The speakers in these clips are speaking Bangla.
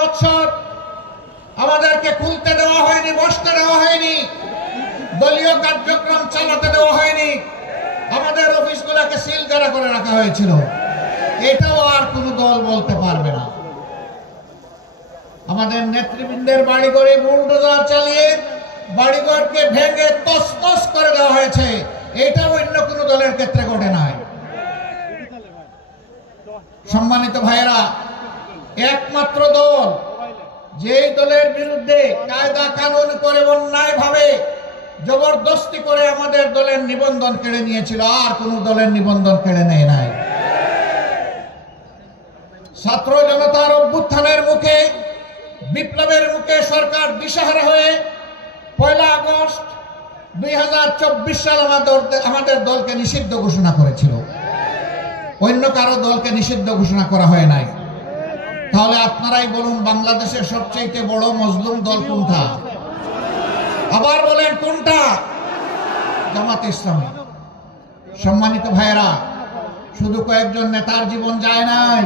বছর আমাদেরকে খুলতে দেওয়া হয়নি, বসতে দেওয়া হয়নি, দলীয় কার্যক্রম চালাতে দেওয়া হয়নি, আমাদের অফিসগুলোকে সিল করে রাখা হয়েছিল। এটাও আর কোনো দল বলতে পারবে না। আমাদের নেতৃবৃন্দের বাড়িঘরে বুলডোজার চালিয়ে বাড়িঘরকে ভেঙে তছনছ করে দেওয়া হয়েছে। এটা অন্য কোনো দলের ক্ষেত্রে ঘটে নাই। সম্মানিত ভাইয়েরা, একমাত্র দল যেই দলের বিরুদ্ধে কায়দা কানুন করে অন্যায় ভাবে জবরদস্তি করে আমাদের দলের নিবন্ধন কেড়ে নিয়েছিল, আর কোন দলের নিবন্ধন কেড়ে নেয় নাই। ছাত্র জনতার অভ্যুত্থানের মুখে, বিপ্লবের মুখে সরকার দিশাহারা হয়ে 1 আগস্ট 2024 সাল আমাদের দলকে নিষিদ্ধ ঘোষণা করেছিল। অন্য কারো দলকে নিষিদ্ধ ঘোষণা করা হয় নাই। তাহলে আপনারাই বলুন, বাংলাদেশের সবচেয়ে বড় মজলুম দল কোনটা? আবার বলেন কোনটা? জামাতে ইসলামী। সম্মানিত ভাইয়েরা, শুধু কয়েকজন নেতার জীবন যায় নাই,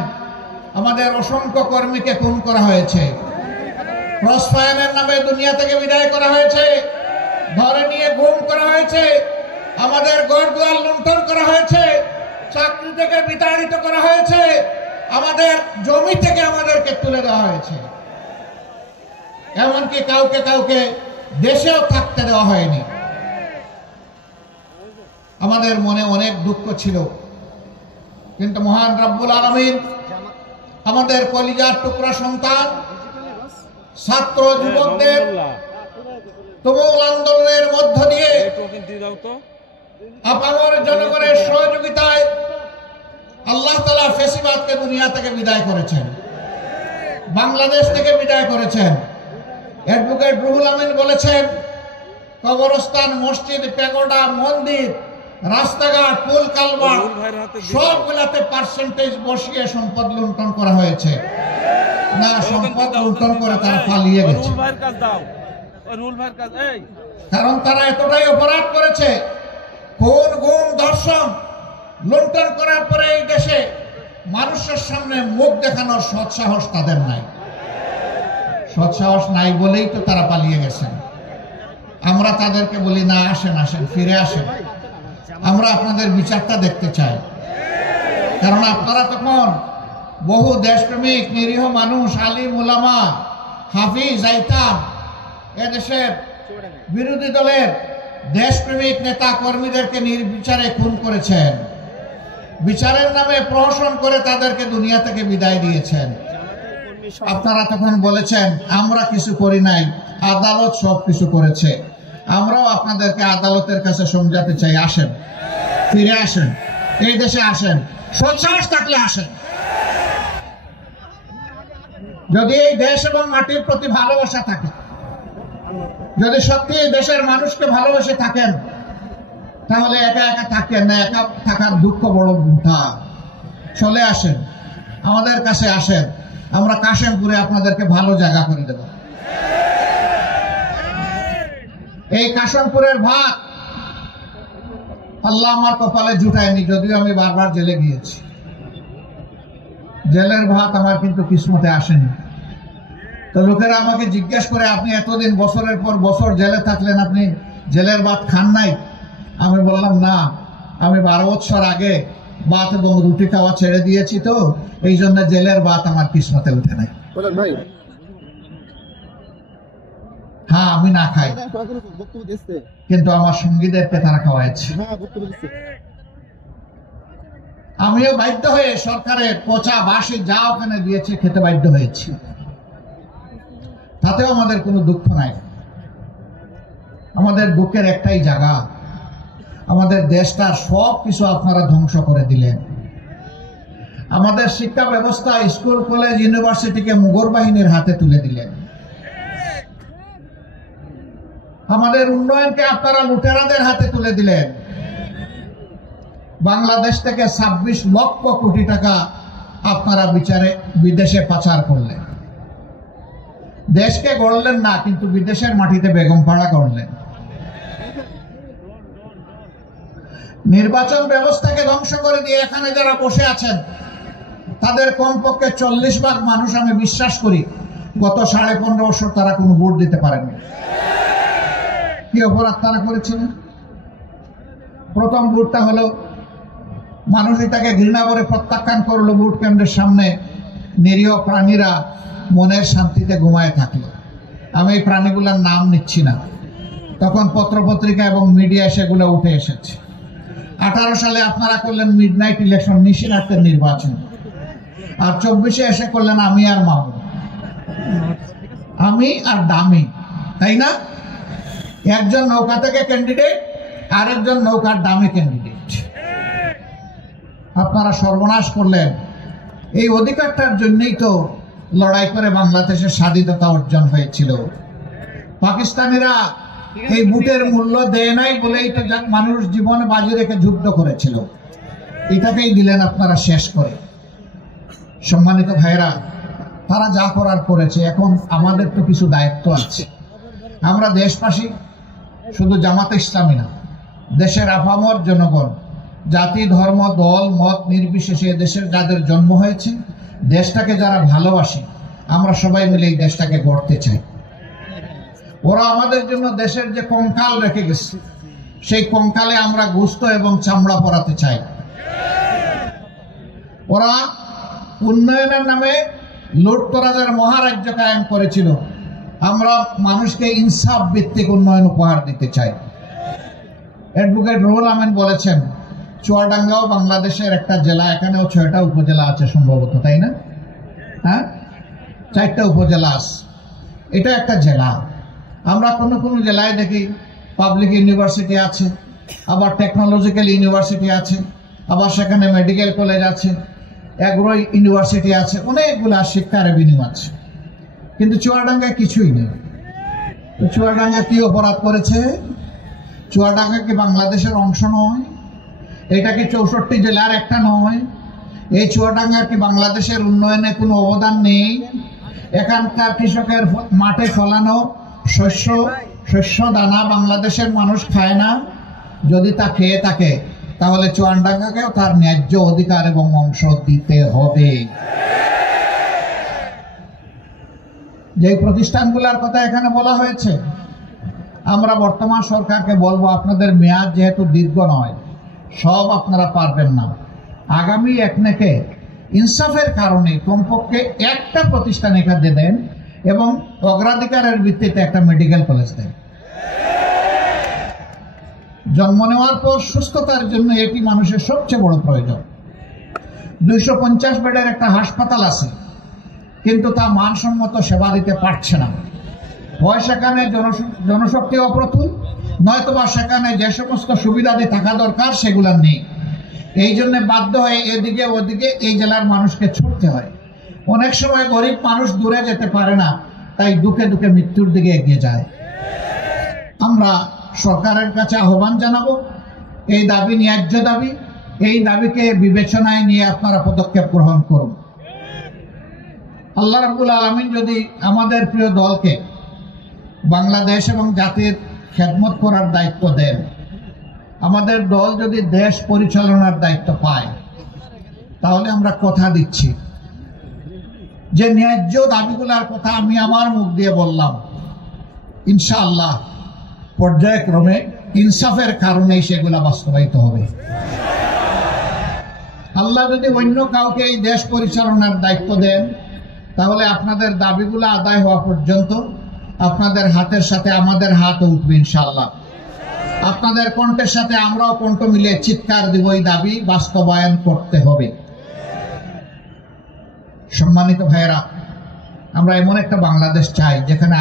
আমাদের অসংখ্য কর্মীকে খুন করা হয়েছে, ক্রসফায়ারের নামে দুনিয়া থেকে বিদায় করা হয়েছে, ধরে নিয়ে গুম করা হয়েছে, আমাদের ঘরদুয়ার লুণ্ঠন করা হয়েছে, চাকরি থেকে বিতাড়িত করা হয়েছে, আমাদের জমি থেকে আমাদেরকে তুলে দেওয়া হয়েছে, এমনকি কাউকে দেশেও থাকতে দেওয়া হয়নি। আমাদের মনে অনেক দুঃখ ছিল, কিন্তু মহান রব্বুল আলামিন আমাদের কলিজার টুকরা সন্তান ছাত্র যুবকদের তুমুল আন্দোলনের মধ্য দিয়ে আপামর জনগণের সহযোগিতায় আল্লাহ তাআলা ফ্যাসিবাদকে দুনিয়া থেকে বিদায় করেছেন, বাংলাদেশ থেকে বিদায় করেছেন। অ্যাডভোকেট রুহুল আমিন বলেছেন, কবরস্থান, মসজিদ, প্যাগোডা, মন্দির, রাস্তাঘাট, পুল কালভার্ট সবগুলাতে পার্সেন্টেজ বসিয়ে সম্পদ লুণ্ঠন করা হয়েছে। না, সম্পদ লুণ্ঠন করে তারা পালিয়ে গেছে, কারণ তারা এতটাই অপরাধ করেছে। খুন, গুম, ধর্ষণ, লুণ্ঠন করার পরে এই দেশে মানুষের সামনে মুখ দেখানোর সৎসাহস তাদের নাই। সৎসাহস নাই বলেই তো তারা পালিয়ে গেছেন। আমরা তাদেরকে বলি, না, আসেন, ফিরে আসেন, আমরা আপনাদের বিচারটা দেখতে চাই। কারণ আপনারা তখন বহু দেশপ্রেমিক নিরীহ মানুষ, আলিম উলামা, হাফিজ, আইতাম, এদেশের বিরোধী দলের দেশপ্রেমিক নেতা কর্মীদেরকে নির্বিচারে খুন করেছেন, বিচারের নামে প্রহসন করে তাদেরকে দুনিয়া থেকে বিদায় দিয়েছেন। আপনারা তখন বলেছেন, আমরা কিছু করি নাই, আদালত সব কিছু করেছে। আমরাও আপনাদেরকে আদালতের কাছে সমঝাতে চাই, আসেন, ফিরে আসেন, এই দেশে আসেন, সৎসাহস থাকলে আসেন। যদি এই দেশ এবং মাটির প্রতি ভালোবাসা থাকে, যদি সত্যি এই দেশের মানুষকে ভালোবেসে থাকেন, তাহলে একা একা থাকেন না, একা থাকার দুঃখ বড় বৃথা। চলে আসেন, আমাদের কাছে আসেন, আমরা কাশেমপুরে আপনাদেরকে ভালো জায়গা করে দেব। এই কাশেমপুরের ভাত আল্লাহ আমার কপালে জুটায়নি, যদিও আমি বারবার জেলে গিয়েছি। জেলের ভাত আমার কিন্তু কিসমতে আসেনি। তো লোকেরা আমাকে জিজ্ঞেস করে, আপনি এতদিন বছরের পর বছর জেলে থাকলেন, আপনি জেলের ভাত খান নাই? আমি বললাম, না, আমি 12 বছর আগে ভাত এবং রুটি খাওয়া ছেড়ে দিয়েছি, তো এই জন্য জেলের ভাত আমার কিসমতে উঠে নাই। হ্যাঁ, আমি না খাই, কিন্তু আমার সঙ্গীদেরকে তারা খাওয়াইছে। আমিও বাধ্য হয়ে সরকারের পচা বাসি যা ওখানে দিয়েছে খেতে বাধ্য হয়েছি, তাতেও আমাদের কোনো দুঃখ নাই। আমাদের দুঃখের একটাই জায়গা, আমাদের দেশটার সব কিছু আপনারা ধ্বংস করে দিলেন। আমাদের শিক্ষা ব্যবস্থা, স্কুল, কলেজ, ইউনিভার্সিটিকে মুঘল বাহিনীর হাতে তুলে দিলেন। আমাদের উন্নয়নকে আপনারা লুটেরাদের হাতে তুলে দিলেন। বাংলাদেশ থেকে 26 লক্ষ কোটি টাকা আপনারা বিদেশে পাচার করলেন। দেশকে গড়লেন না, কিন্তু বিদেশের মাটিতে বেগম পাড়া করলেন। নির্বাচন ব্যবস্থাকে ধ্বংস করে দিয়ে এখানে যারা বসে আছেন, তাদের কমপক্ষে 40 ভাগ মানুষ আমি বিশ্বাস করি গত 15.5 বছর তারা কোনো ভোট দিতে পারেনি। কি অপরাধ তারা করেছিলেন? প্রথম ভোটটা হলো মানুষ এটাকে ঘৃণা করে প্রত্যাখ্যান করলো, ভোট কেন্দ্রের সামনে নিরীহ প্রাণীরা মনের শান্তিতে ঘুমায় থাকলো। আমি এই প্রাণীগুলোর নাম নিচ্ছি না, তখন পত্রপত্রিকা এবং মিডিয়া সেগুলো উঠে এসেছে। 18 সালে আপনারা করলেন মিডনাইট ইলেকশন, নিশিরাতের নির্বাচন, আর 24-এ এসে করলেন আমি আর মামু, আমি আর দামি, তাই না? একজন নৌকা থেকে ক্যান্ডিডেট, আরেকজন নৌকার দামি ক্যান্ডিডেট। আপনারা সর্বনাশ করলেন। এই অধিকারটার জন্যই তো লড়াই করে বাংলাদেশের স্বাধীনতা অর্জন হয়েছিল। পাকিস্তানিরা এই ভোটের মূল্য দেয় নাই বলেই তো মানুষ জীবনে বাজি রেখে যুদ্ধ করেছিল। এটাকেই দিলেন আপনারা শেষ করে। সম্মানিত ভাইরা, তারা যা করার করেছে, এখন আমাদের তো কিছু দায়িত্ব আছে। আমরা দেশবাসী, শুধু জামাতে ইসলামী না, দেশের আপামর জনগণ, জাতি ধর্ম দল মত নির্বিশেষে দেশের যাদের জন্ম হয়েছে, দেশটাকে যারা ভালোবাসি, আমরা সবাই মিলে এই দেশটাকে গড়তে চাই। ওরা আমাদের জন্য দেশের যে কঙ্কাল রেখে গেছে, সেই কঙ্কালে আমরা গোশত এবং চামড়া পরাতে চাই। ওরা উন্নয়নের নামে লুটতরাজের মহারাজ্য কায়েম করেছিল, আমরা মানুষকে ইনসাফ ভিত্তিক উন্নয়ন উপহার দিতে চাই। অ্যাডভোকেট রুহুল আমিন বলেছেন চুয়াডাঙ্গাও বাংলাদেশের একটা জেলা, এখানেও 6টা উপজেলা আছে সম্ভবত, তাই না? হ্যাঁ, 4টা উপজেলা আছে, এটা একটা জেলা। আমরা কোনো কোনো জেলায় দেখি পাবলিক ইউনিভার্সিটি আছে, আবার টেকনোলজিক্যাল ইউনিভার্সিটি আছে, আবার সেখানে মেডিকেল কলেজ আছে, এগ্রো ইউনিভার্সিটি আছে, অনেকগুলা শিক্ষার এভিনিউ আছে। কিন্তু চুয়াডাঙ্গায় কিছুই নেই। তো চুয়াডাঙ্গা কি অপরাধ করেছে? চুয়াডাঙ্গা কি বাংলাদেশের অংশ নয়? এটা কি 64 জেলার একটা নয়? এই চুয়াডাঙ্গার কি বাংলাদেশের উন্নয়নে কোনো অবদান নেই? এখানকার কৃষকের মাঠে ফলানো শস্য দানা বাংলাদেশের মানুষ খায় না? যদি তা খেয়ে থাকে, তাহলে চুয়াডাঙ্গাকেও তার ন্যায্য অধিকার এবং অংশ দিতে হবে। যে প্রতিষ্ঠানগুলোর কথা এখানে বলা হয়েছে, আমরা বর্তমান সরকারকে বলবো, আপনাদের মেয়াদ যেহেতু দীর্ঘ নয়, সব আপনারা পারবেন না, আগামী একনেকে ইনসাফের কারণে কমপক্ষে একটা প্রতিষ্ঠান এখানে দেন এবং অগ্রাধিকারের ভিত্তিতে একটা মেডিকেল কলেজ দেন। জন্ম নেওয়ার পর সুস্থতার জন্য এটি মানুষের সবচেয়ে বড় প্রয়োজন। 250 বেডের একটা হাসপাতাল আছে, কিন্তু তা মানসম্মত সেবা দিতে পারছে না। হয় সেখানে জনশক্তি অপ্রতুল, নয়তোবা সেখানে যে সমস্ত সুবিধাদি থাকা দরকার সেগুলো নেই। এই জন্য বাধ্য হয়ে এদিকে ওদিকে এই জেলার মানুষকে ছুটতে হয়। অনেক সময় গরিব মানুষ দূরে যেতে পারে না, তাই দুঃখে দুঃখে মৃত্যুর দিকে এগিয়ে যায়। আমরা সরকারের কাছে আহ্বান জানাবো, এই দাবি ন্যায্য দাবি, এই দাবিকে বিবেচনায় নিয়ে আপনারা পদক্ষেপ গ্রহণ করুন। আল্লাহ রাব্বুল আলামিন যদি আমাদের প্রিয় দলকে বাংলাদেশ এবং জাতির খেদমত করার দায়িত্ব দেন, আমাদের দল যদি দেশ পরিচালনার দায়িত্ব পায়, তাহলে আমরা কথা দিচ্ছি যে ন্যায্য দাবিগুলোর কথা আমি আমার মুখ দিয়ে বললাম, ইনশাআল্লাহ পর্যায়ক্রমে ইনসাফের কারণেই সেগুলা বাস্তবায়িত হবে। আল্লাহ যদি অন্য কাউকে এই দেশ পরিচালনার দায়িত্ব দেন, তাহলে আপনাদের দাবিগুলো আদায় হওয়া পর্যন্ত আপনাদের হাতের সাথে আমাদের হাতও উঠবে ইনশাআল্লাহ। আপনাদের কণ্ঠের সাথে আমরাও কণ্ঠ মিলে চিৎকার দিব, এই দাবি বাস্তবায়ন করতে হবে। সম্মানিত ভাইয়েরা, আমরা এমন একটা বাংলাদেশ চাই যেখানে